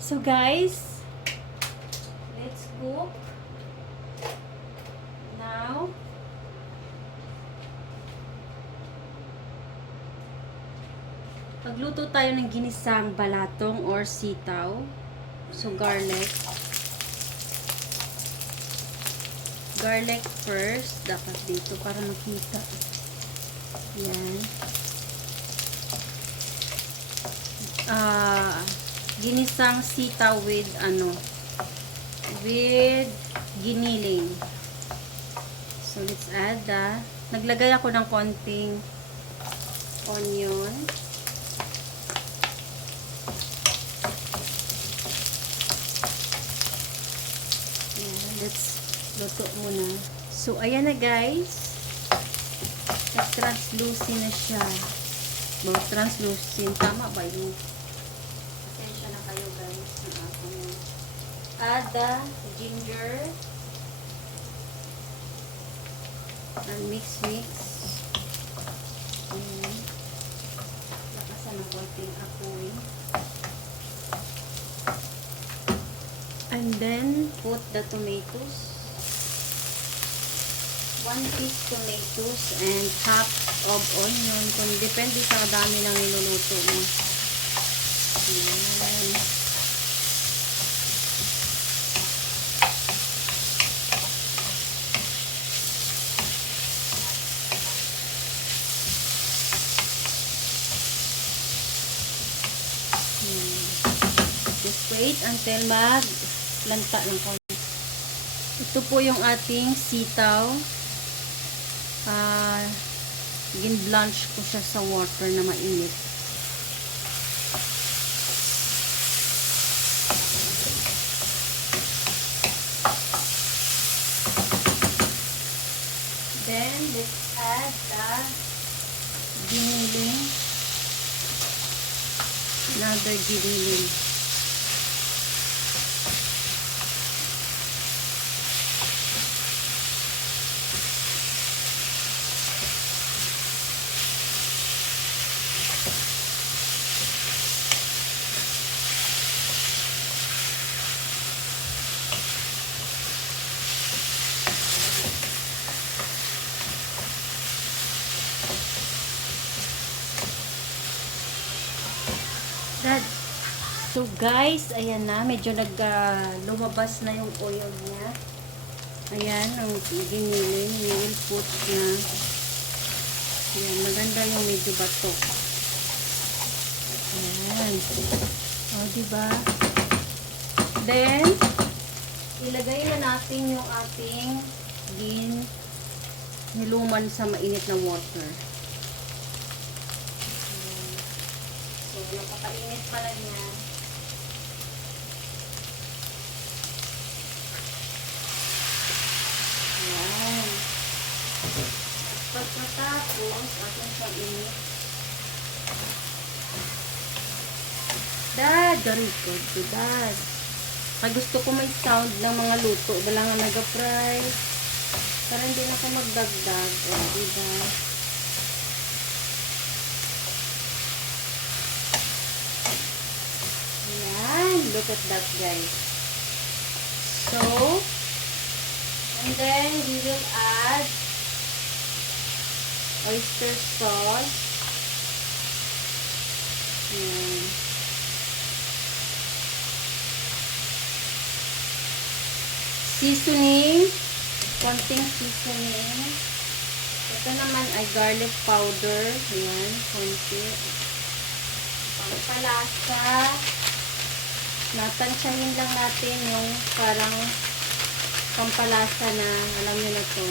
So guys, let's cook. Now, pagluto tayo ng ginisang balatong or sitaw. So garlic. Garlic first. Dapat dito para makita. Yan. Ginisang sitaw with with giniling. So let's add naglagay ako ng konting onion. Yan, let's luto muna. So ayan na guys. Translucent na siya. Translucent. Tama ba yun? Pasensya na kayo guys. Add the ginger. And mix. Lakasan ng konting apoy. And then, put the tomatoes. 1 piece tomatoes and half of onion. Kung depende sa dami ng niluluto mo. Ayan. Just wait until maglanta ng konti. Ito po yung ating sitaw. Gin-blanch ko siya sa water na mainit. Then, let's add the giniling. Another giniling. So guys, ayan na, medyo lumabas na yung oil niya. Ayan, ang giniling, we will put na. Ayan, maganda yung medyo bato. Ayan. O, diba? Then, ilagay na natin yung ating niluman sa mainit na water. Ayan. So, napakainit pala niya. Ayan. Pagkatapos, ating pag-init. Very good. Dad. Pag gusto ko may sound ng mga luto, wala nga nag-fry. Para hindi na ako magdagdag. O, diba? Ayan. Look at that, guys. So, and then we will add oyster sauce. Ayan. Seasoning. Konting seasoning. Ito naman ay garlic powder. Ayan. Konti. Pampalasa. Natansyahin lang natin yung parang pampalasa na, alam nyo na to.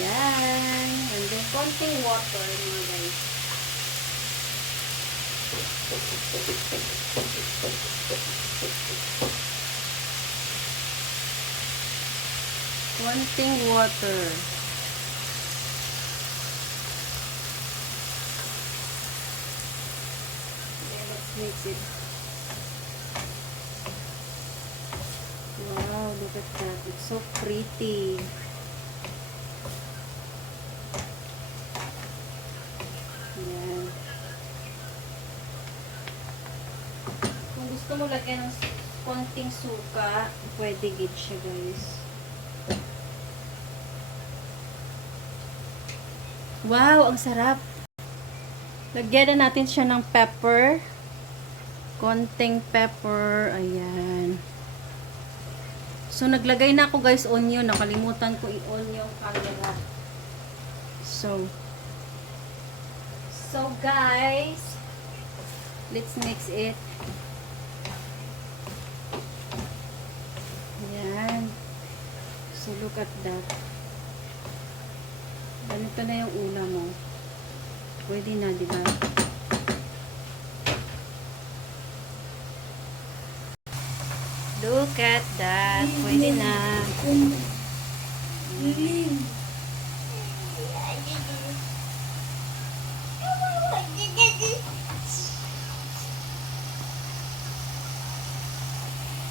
Yan. And then, konting water, mga guys. Konting water. Okay, let's mix it. Wow, look at that. It's so pretty. Yan. gusto mo lagyan ng konting suka, pwede gid siya, guys. Wow, ang sarap. Lagyan na natin siya ng pepper. Konting pepper. Ayan. So, naglagay na ako, guys, onion. Nakalimutan ko i-on yung camera. So guys, let's mix it. Ayan. So, look at that. Ganito na yung ulam mo. Pwede na, di ba? Look at that. Pwede na.